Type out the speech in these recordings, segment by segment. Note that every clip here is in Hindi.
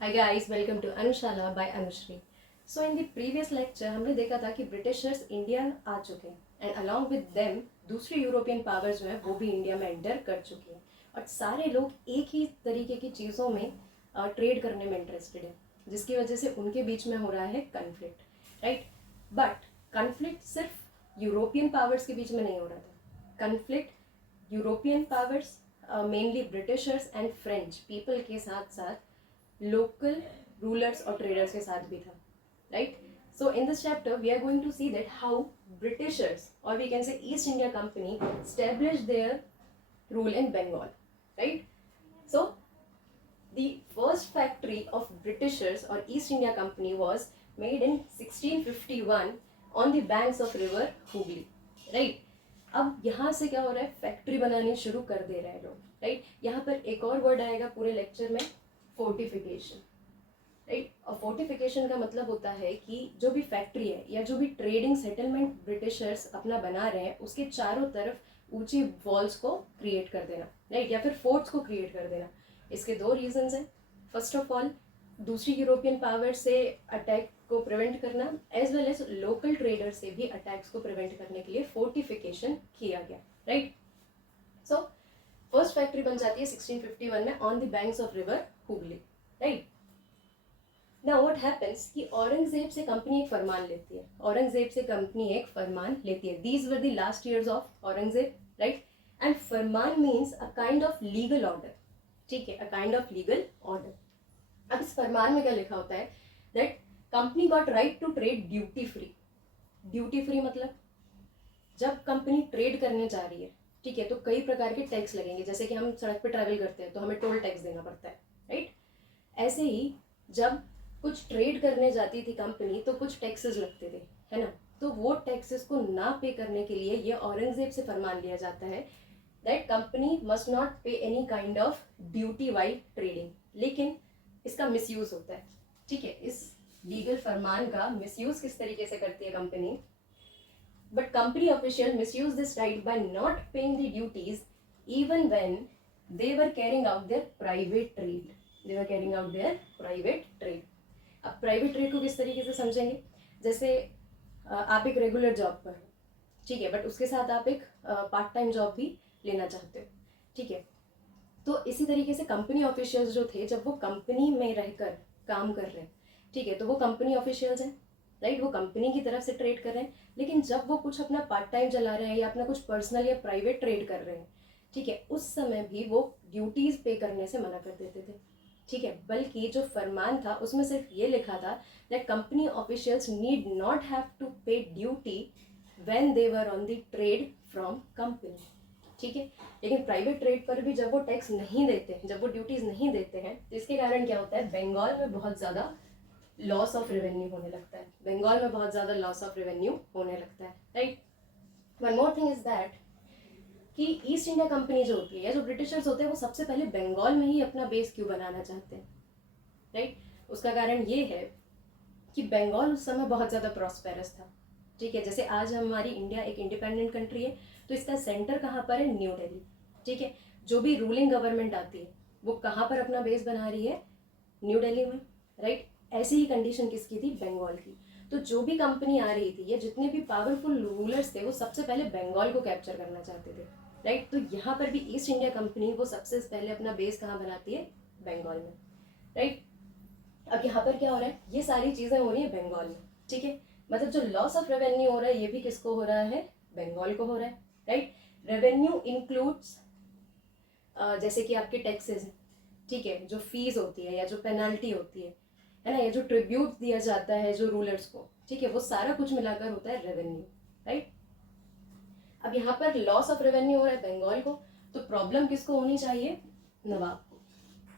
Hi guys, welcome to Anushala by Anushri. So in the previous lecture हमने देखा था कि ब्रिटिशर्स इंडिया आ चुके हैं एंड अलॉन्ग विद देम दूसरी यूरोपियन पावर्स जो है वो भी इंडिया में एंटर कर चुकी हैं और सारे लोग एक ही तरीके की चीज़ों में ट्रेड करने में इंटरेस्टेड है जिसकी वजह से उनके बीच में हो रहा है कन्फ्लिक्ट, राइट। बट कन्फ्लिक्ट सिर्फ यूरोपियन पावर्स के बीच में नहीं हो रहा था। Conflict European powers mainly Britishers and French people के साथ साथ लोकल रूलर्स और ट्रेडर्स के साथ भी था, right. So in this chapter we are going to see that how Britishers or we can say East India Company established their rule in Bengal, right. So the first factory of Britishers or East India Company was made in 1651 on the banks of river Hooghly, right. अब यहाँ से क्या हो रहा है, फैक्ट्री बनानी शुरू कर दे रहे हैं लोग, राइट। यहाँ पर एक और वर्ड आएगा पूरे लेक्चर में, फोर्टिफिकेशन, राइट। और फोर्टिफिकेशन का मतलब होता है कि जो भी फैक्ट्री है या जो भी ट्रेडिंग सेटलमेंट ब्रिटिशर्स अपना बना रहे हैं उसके चारों तरफ ऊंची वॉल्स को क्रिएट कर देना, राइट, या फिर फोर्ट्स को क्रिएट कर देना। इसके दो रीजंस हैं। फर्स्ट ऑफ ऑल दूसरी यूरोपियन पावर से अटैक को प्रिवेंट करना, as well as local trader से भी अटैक्स को प्रिवेंट करने के लिए फोर्टिफिकेशन किया गया, राइट। सो फर्स्ट फैक्ट्री बन जाती है 1651 में on the banks of river Hooghly, right. Now what happens कि औरंगजेब से कंपनी एक फरमान लेती है, औरंगजेब से कंपनी एक फरमान लेती है। These were the last years of Aurangzeb, right. And फरमान means a kind of legal order, ठीक है, a kind of legal order. अब इस फरमान में क्या लिखा होता है, that company got right to trade duty free. Duty free मतलब जब कंपनी ट्रेड करने जा रही है, ठीक है, तो कई प्रकार के टैक्स लगेंगे। जैसे कि हम सड़क पर ट्रैवल करते हैं तो हमें टोल टैक्स देना पड़ता है, राइट। ऐसे ही जब कुछ ट्रेड करने जाती थी कंपनी तो कुछ टैक्सेस लगते थे, है ना। तो वो टैक्सेस को ना पे करने के लिए ये औरंगजेब से फरमान लिया जाता है दैट कंपनी मस्ट नॉट पे any kind of duty while trading. लेकिन इसका मिसयूज होता है, ठीक है। इस लीगल फरमान का मिसयूज किस तरीके से करती है company, but company officials misuse this right by not paying the duties even when they were carrying out their private trade. They were carrying out their private trade. अब प्राइवेट ट्रेड को किस तरीके से समझेंगे, जैसे आप एक रेगुलर जॉब पर, ठीक है, बट उसके साथ आप एक पार्ट टाइम जॉब भी लेना चाहते हो, ठीक है। तो इसी तरीके से कंपनी ऑफिशियल्स जो थे जब वो कंपनी में रहकर काम कर रहे हैं, ठीक है, तो वो कंपनी ऑफिशियल्स हैं, राइट, वो कंपनी की तरफ से ट्रेड कर रहे हैं। लेकिन जब वो कुछ अपना पार्ट टाइम चला रहे हैं या अपना कुछ पर्सनल या प्राइवेट ट्रेड कर रहे हैं, ठीक है, उस समय भी वो ड्यूटीज पे करने से मना कर देते थे, ठीक है। बल्कि जो फरमान था उसमें सिर्फ ये लिखा था that company officials need not have to pay duty when they were on the trade from company, ठीक है। लेकिन प्राइवेट ट्रेड पर भी जब वो टैक्स नहीं देते, जब वो ड्यूटीज नहीं देते हैं, तो इसके कारण क्या होता है, बंगाल में बहुत ज़्यादा लॉस ऑफ रेवेन्यू होने लगता है, बंगाल में बहुत ज़्यादा लॉस ऑफ रेवेन्यू होने लगता है, right. One more thing is that कि ईस्ट इंडिया कंपनी जो होती है या जो ब्रिटिशर्स होते हैं वो सबसे पहले बंगाल में ही अपना बेस क्यों बनाना चाहते हैं, राइट। उसका कारण ये है कि बंगाल उस समय बहुत ज़्यादा प्रॉस्पेरस था, ठीक है। जैसे आज हमारी इंडिया एक इंडिपेंडेंट कंट्री है तो इसका सेंटर कहाँ पर है, न्यू दिल्ली, ठीक है। जो भी रूलिंग गवर्नमेंट आती है वो कहाँ पर अपना बेस बना रही है, न्यू दिल्ली में, राइट। ऐसी ही कंडीशन किसकी थी, बंगाल की। तो जो भी कंपनी आ रही थी या जितने भी पावरफुल रूलर्स थे वो सबसे पहले बंगाल को कैप्चर करना चाहते थे, राइट। तो यहाँ पर भी ईस्ट इंडिया कंपनी वो सबसे पहले अपना बेस कहाँ बनाती है, बंगाल में, राइट। अब यहाँ पर क्या हो रहा है, ये सारी चीज़ें हो रही है बंगाल में, ठीक है। मतलब जो लॉस ऑफ रेवेन्यू हो रहा है ये भी किसको हो रहा है, बंगाल को हो रहा है, राइट। रेवेन्यू इंक्लूड्स जैसे कि आपके टैक्सेस हैं, ठीक है, जो फीस होती है या जो पेनल्टी होती है ना, या जो ट्रिब्यूट दिया जाता है जो रूलर्स को, ठीक है, वो सारा कुछ मिलाकर होता है रेवेन्यू, राइट। अब यहाँ पर लॉस ऑफ रेवेन्यू हो रहा है बंगाल को, तो प्रॉब्लम किसको होनी चाहिए, नवाब को।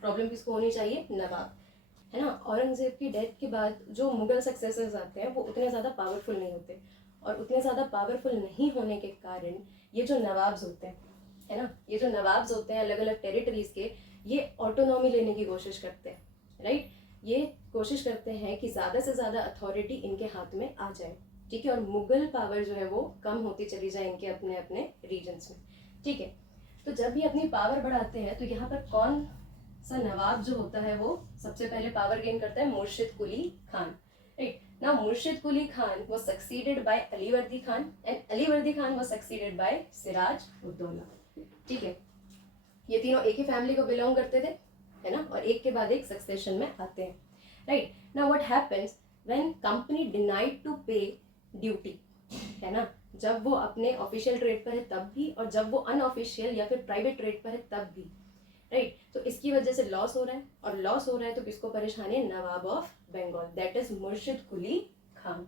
प्रॉब्लम किसको होनी चाहिए, नवाब, है ना। औरंगजेब की डेथ के बाद जो मुगल सक्सेसर्स आते हैं वो उतने ज़्यादा पावरफुल नहीं होते, और उतने ज़्यादा पावरफुल नहीं होने के कारण ये जो नवाब्स होते हैं, है ना, ये जो नवाब्स होते हैं अलग अलग टेरिटरीज के, ये ऑटोनॉमी लेने की कोशिश करते हैं, राइट। ये कोशिश करते हैं कि ज़्यादा से ज़्यादा अथॉरिटी इनके हाथ में आ जाए, ठीक है, और मुगल पावर जो है वो कम होती चली जाए इनके अपने अपने रीजन्स में, ठीक है। तो जब ये अपनी पावर बढ़ाते हैं तो यहाँ पर कौन सर नवाब जो होता है वो सबसे पहले पावर गेन करता है मुर्शिद कुली खान, राइट। नाउ मुर्शिद Quli Khan was succeeded by Alivardi Khan and Alivardi Khan was succeeded by Siraj ud-Daula, ठीक है। ये तीनों एक ही फैमिली को बिलोंग करते थे, है ना, और एक के बाद एक सक्सेशन में आते हैं, right. Now what happens when company denied to pay duty, है ना, जब वो अपने ऑफिशियल ट्रेड पर है तब भी, और जब वो अनऑफिशियल या फिर प्राइवेट ट्रेड पर है तब भी, राइट। तो इसकी वजह से लॉस हो रहा है, और लॉस हो रहा है तो किसको परेशानी है? Nawab of Bengal, that is Murshid Quli Khan,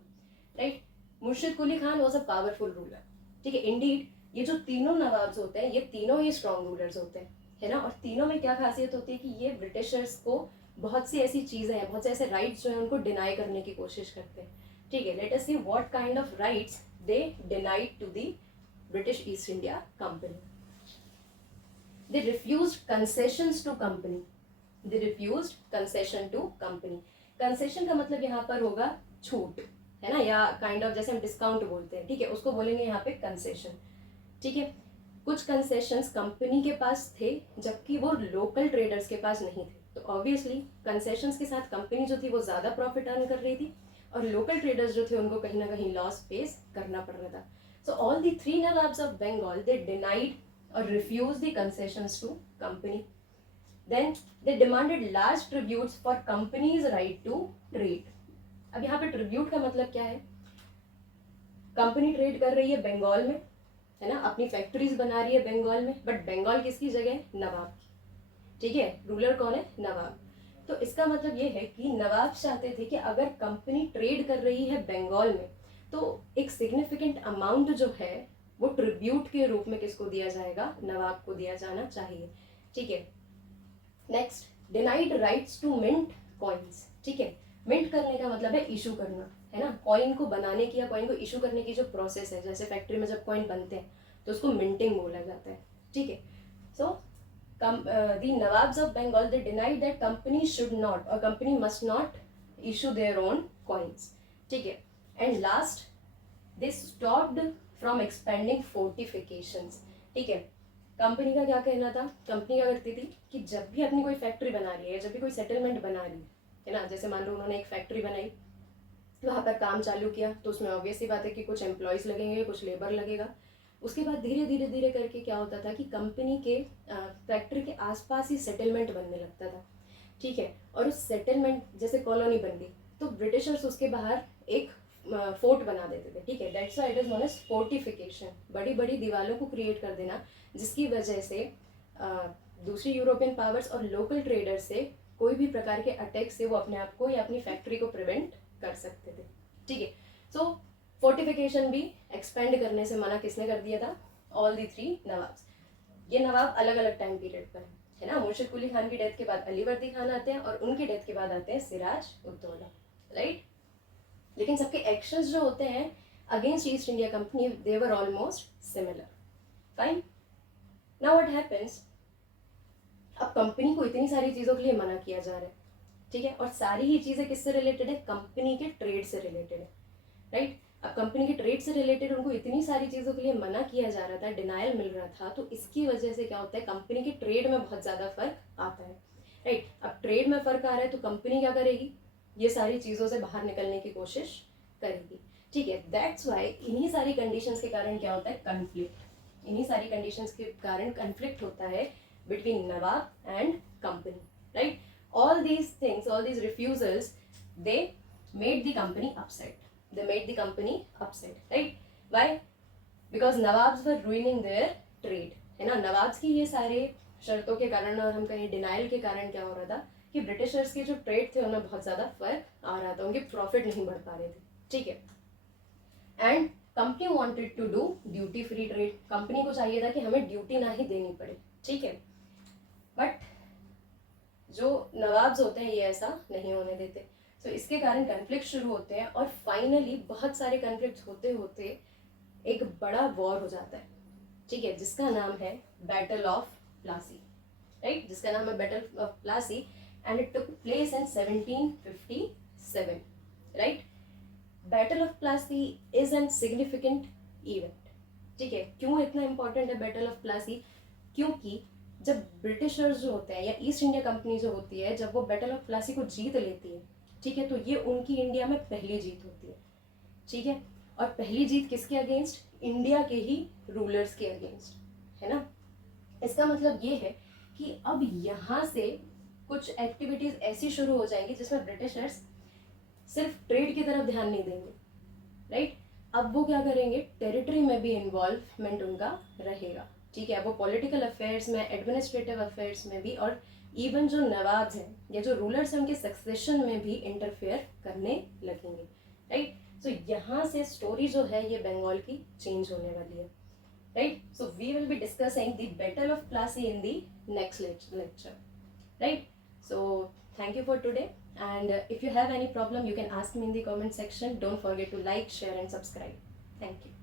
right. Murshid Quli Khan was a powerful ruler, ठीक है। इंडीड ये जो तीनों नवाब्स होते हैं ये तीनों ही स्ट्रॉन्ग रूलर्स होते हैं, है ना। और तीनों में क्या खासियत होती है कि ये ब्रिटिशर्स को बहुत सी ऐसी चीज़ें हैं, बहुत से ऐसे राइट्स जो है उनको डिनाई करने की कोशिश करते हैं, ठीक है। Let us see what kind of rights they denied to the British East India company. They refused concessions to company. They refused concession to company. Concession का मतलब यहाँ पर होगा छूट, है ना, या काइंड ऑफ जैसे हम डिस्काउंट बोलते हैं, ठीक है, उसको बोलेंगे यहाँ पे कंसेशन, ठीक है। कुछ कंसेशंस कंपनी के पास थे जबकि वो लोकल ट्रेडर्स के पास नहीं थे, तो ऑब्वियसली कंसेशंस के साथ कंपनी जो थी वो ज़्यादा प्रॉफिट अर्न कर रही थी, और लोकल ट्रेडर्स जो थे उनको कहीं ना कहीं लॉस फेस करना पड़ रहा था। So all the three nawabs of Bengal they denied or refused the concessions to company. Then they demanded large tributes for company's right to trade. अब यहाँ पे ट्रिब्यूट का मतलब क्या है? कंपनी ट्रेड कर रही है बंगाल में, है ना, अपनी फैक्ट्रीज बना रही है बंगाल में, बट बंगाल किसकी जगह है? नवाब की, ठीक है। रूलर कौन है? नवाब। तो इसका मतलब ये है कि नवाब चाहते थे कि अगर कंपनी ट्रेड कर रही है बंगाल में तो एक सिग्निफिकेंट अमाउंट जो है वो ट्रिब्यूट के रूप में किसको दिया जाएगा? नवाब को दिया जाना चाहिए, ठीक है। Next, denied rights to mint coins, ठीक है। मिंट करने का मतलब है इशू करना, है ना। कॉइन को बनाने की या कॉइन को इशू करने की जो प्रोसेस है, जैसे फैक्ट्री में जब कॉइन बनते हैं तो उसको मिंटिंग बोला जाता है, ठीक है। So the nawabs of Bengal they denied that company should not और company must not issue their own coins, ठीक है। And last, they stopped from expanding fortifications, ठीक है। कंपनी का क्या कहना था? कंपनी क्या करती थी कि जब भी अपनी कोई फैक्ट्री बना रही है, जब भी कोई सेटलमेंट बना रही है ना, जैसे मान लो उन्होंने एक फैक्ट्री बनाई, वहाँ पर काम चालू किया, तो उसमें ऑब्वियस सी बात है कि कुछ एम्प्लॉयज़ लगेंगे, कुछ लेबर लगेगा। उसके बाद धीरे धीरे धीरे करके क्या होता था कि कंपनी के फैक्ट्री के आसपास ही सेटलमेंट बनने लगता था, ठीक है। और उस सेटलमेंट जैसे कॉलोनी बन गई तो ब्रिटिशर्स उसके बाहर एक फोर्ट बना देते थे, ठीक है। That's why it is known as fortification, बड़ी बड़ी दीवारों को क्रिएट कर देना, जिसकी वजह से दूसरी यूरोपियन पावर्स और लोकल ट्रेडर से कोई भी प्रकार के अटैक से वो अपने आप को या अपनी फैक्ट्री को प्रिवेंट कर सकते थे, ठीक है। सो फोर्टिफिकेशन भी एक्सपेंड करने से मना किसने कर दिया था? All the three nawabs. ये नवाब अलग अलग टाइम पीरियड पर है ना। मुर्शिद कुली खान की डेथ के बाद अलीवर्दी खान आते हैं और उनकी डेथ के बाद आते हैं सिराज उद्दौला, राइट। लेकिन सबके एक्शंस जो होते हैं against east India company they were almost similar, fine. Now what happens, अब कंपनी को इतनी सारी चीज़ों के लिए मना किया जा रहा है, ठीक है, और सारी ही चीज़ें किससे रिलेटेड है? कंपनी के ट्रेड से रिलेटेड है, राइट। अब कंपनी के ट्रेड से रिलेटेड उनको इतनी सारी चीज़ों के लिए मना किया जा रहा था, डिनायल मिल रहा था, तो इसकी वजह से क्या होता है? कंपनी के ट्रेड में बहुत ज़्यादा फर्क आता है, राइट। अब ट्रेड में फर्क आ रहा है तो कंपनी क्या करेगी? ये सारी चीज़ों से बाहर निकलने की कोशिश करेगी, ठीक है। दैट्स वाई इन्हीं सारी कंडीशंस के कारण क्या होता है? कन्फ्लिक्ट। इन्हीं सारी कंडीशंस के कारण कन्फ्लिक्ट होता है between Nawab and company, right. All these things, all these refusals, they made the company upset, they made the company upset, right? Why? Because nawabs were ruining their trade, है ना। नवाब्स की ये सारे शर्तों के कारण और हम कहें डिनाइल के कारण क्या हो रहा था कि ब्रिटिशर्स के जो ट्रेड थे उनमें बहुत ज़्यादा फर्क आ रहा था, उनके प्रॉफिट नहीं बढ़ पा रहे थे, ठीक है। And company wanted to do duty free trade, कंपनी को चाहिए था कि हमें ड्यूटी ना ही देनी पड़े, ठीक है। बट जो नवाब्स होते हैं ये ऐसा नहीं होने देते, तो इसके कारण कन्फ्लिक्ट शुरू होते हैं और फाइनली बहुत सारे कन्फ्लिक्ट होते होते एक बड़ा वॉर हो जाता है, ठीक है, जिसका नाम है बैटल ऑफ प्लासी, राइट, जिसका नाम है battle of Plassey and it took place in 1757, right. Battle of Plassey is an significant event, ठीक है। क्यों इतना इंपॉर्टेंट है बैटल ऑफ प्लासी? क्योंकि जब ब्रिटिशर्स जो होते हैं या ईस्ट इंडिया कंपनी जो होती है, जब वो बैटल ऑफ प्लासी को जीत लेती है, ठीक है, तो ये उनकी इंडिया में पहली जीत होती है, ठीक है। और पहली जीत किसके अगेंस्ट? इंडिया के ही रूलर्स के अगेंस्ट, है ना। इसका मतलब ये है कि अब यहाँ से कुछ एक्टिविटीज ऐसी शुरू हो जाएंगी जिसमें ब्रिटिशर्स सिर्फ ट्रेड की तरफ ध्यान नहीं देंगे, राइट। अब वो क्या करेंगे, टेरिटरी में भी इन्वॉल्वमेंट उनका रहेगा, ठीक है। वो पॉलिटिकल अफेयर्स में, एडमिनिस्ट्रेटिव अफेयर्स में भी, और इवन जो नवाब्स हैं या जो रूलर्स हैं उनके सक्सेशन में भी इंटरफेयर करने लगेंगे, राइट। सो यहाँ से स्टोरी जो है ये बंगाल की चेंज होने वाली है, right? So we will be discussing the Battle of Plassey in the next lecture, right? So thank you for today, and if you have any problem you can ask me in the comment section. Don't forget to like, share and subscribe. Thank you.